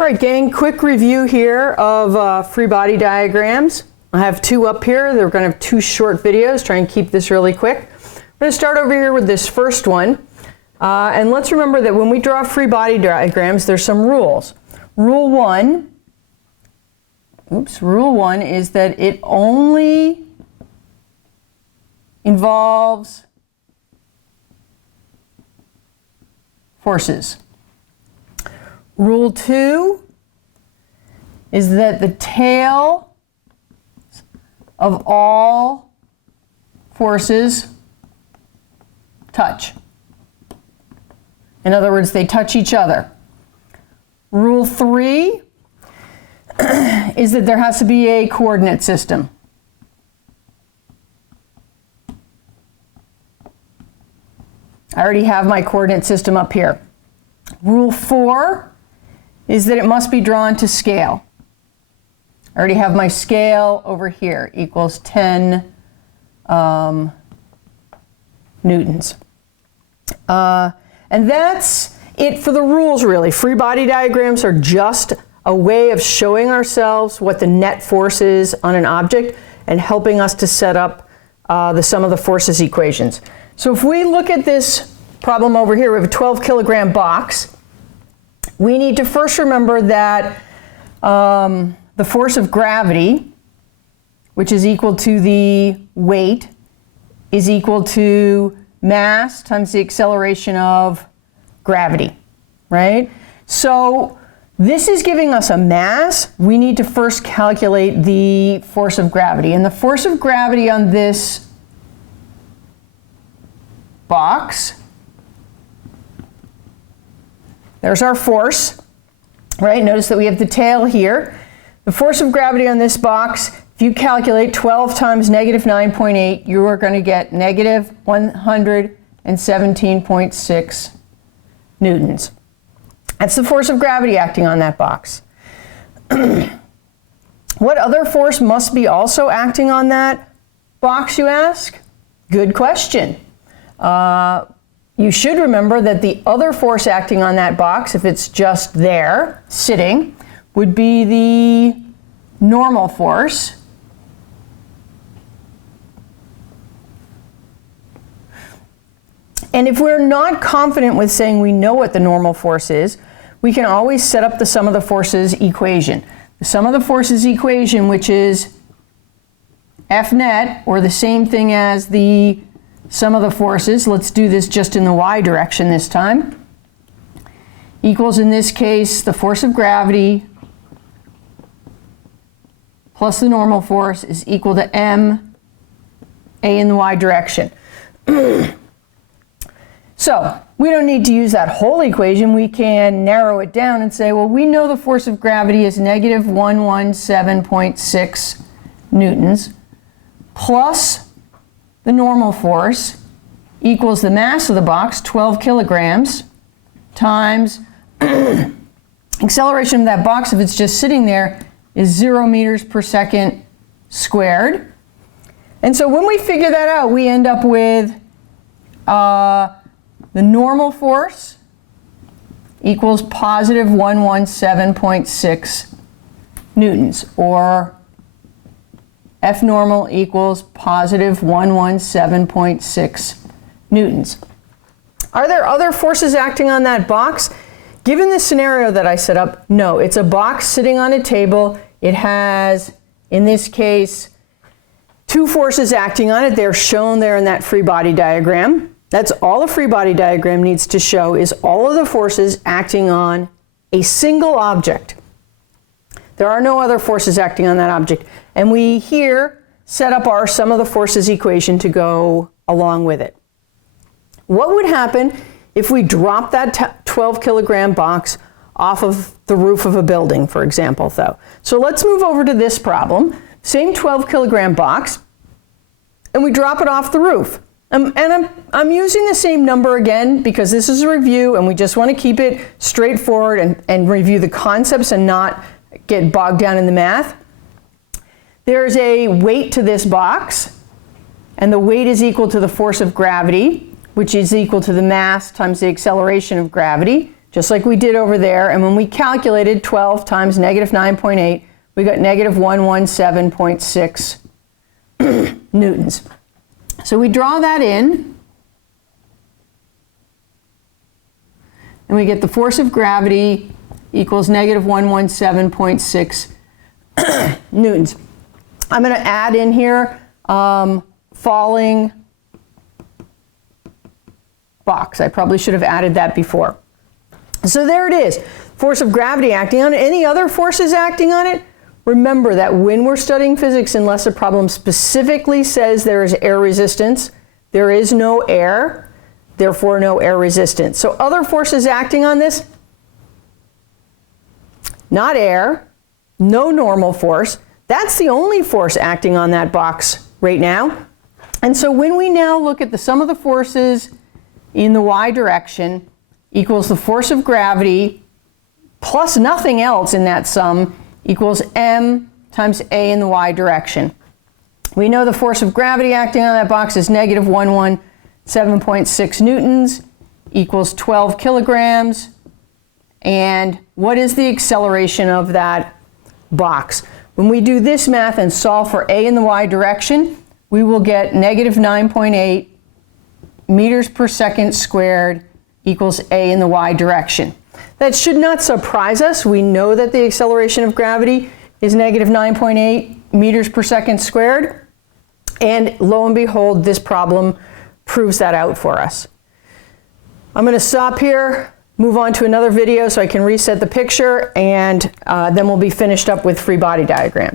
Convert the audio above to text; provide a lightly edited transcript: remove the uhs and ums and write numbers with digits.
All right, gang, quick review here of free body diagrams. I have two up here. They're going to have two short videos. Try and keep this really quick. I'm going to start over here with this first one. And let's remember that when we draw free body diagrams, there's some rules. Rule one is that it only involves forces. Rule 2 is that the tail of all forces touch. In other words, they touch each other. Rule 3 is that there has to be a coordinate system. I already have my coordinate system up here. Rule 4 is that it must be drawn to scale. I already have my scale over here, equals 10 newtons. And that's it for the rules, really. Free body diagrams are just a way of showing ourselves what the net force is on an object and helping us to set up the sum of the forces equations. So if we look at this problem over here, we have a 12 kilogram box. We need to first remember that the force of gravity, which is equal to the weight, is equal to mass times the acceleration of gravity, right? So this is giving us a mass. We need to first calculate the force of gravity. And the force of gravity on this box, there's our force, right? Notice that we have the tail here. The force of gravity on this box, if you calculate 12 times negative 9.8, you are going to get negative 117.6 newtons. That's the force of gravity acting on that box. What other force must be also acting on that box, you ask? Good question. You should remember that the other force acting on that box, if it's just there, sitting, would be the normal force. And if we're not confident with saying we know what the normal force is, we can always set up the sum of the forces equation. The sum of the forces equation, which is F net, or the same thing as the sum of the forces, let's do this just in the y direction this time, equals in this case the force of gravity plus the normal force is equal to m a in the y direction. So we don't need to use that whole equation. We can narrow it down and say, well, we know the force of gravity is negative 117.6 newtons plus the normal force equals the mass of the box, 12 kilograms, times acceleration of that box, if it's just sitting there, is 0 meters per second squared. And so when we figure that out, we end up with the normal force equals positive 117.6 newtons, or F normal equals positive 117.6 newtons. Are there other forces acting on that box? Given the scenario that I set up, no. It's a box sitting on a table. It has, in this case, two forces acting on it. They're shown there in that free body diagram. That's all a free body diagram needs to show, is all of the forces acting on a single object. There are no other forces acting on that object. And we here set up our sum of the forces equation to go along with it. What would happen if we dropped that 12 kilogram box off of the roof of a building, for example, though? So let's move over to this problem. Same 12 kilogram box, and we drop it off the roof. And I'm using the same number again because this is a review and we just want to keep it straightforward and review the concepts and not get bogged down in the math. There's a weight to this box, and the weight is equal to the force of gravity, which is equal to the mass times the acceleration of gravity. just like we did over there. And when we calculated 12 times negative 9.8, we got negative 117.6 newtons. So we draw that in, and we get the force of gravity equals negative 117.6 newtons. I'm going to add in here falling box. I probably should have added that before. So there it is, force of gravity acting on it. Any other forces acting on it? Remember that when we're studying physics, unless a problem specifically says there is air resistance, there is no air, therefore no air resistance. So other forces acting on this, not air, no normal force. That's the only force acting on that box right now. And so when we now look at the sum of the forces in the y direction equals the force of gravity plus nothing else in that sum equals m times a in the y direction. We know the force of gravity acting on that box is negative 117.6 newtons equals 12 kilograms. And what is the acceleration of that box? When we do this math and solve for a in the y direction, we will get negative 9.8 meters per second squared equals a in the y direction. That should not surprise us. We know that the acceleration of gravity is negative 9.8 meters per second squared. And lo and behold, this problem proves that out for us. I'm going to stop here, move on to another video so I can reset the picture, and then we'll be finished up with free body diagrams.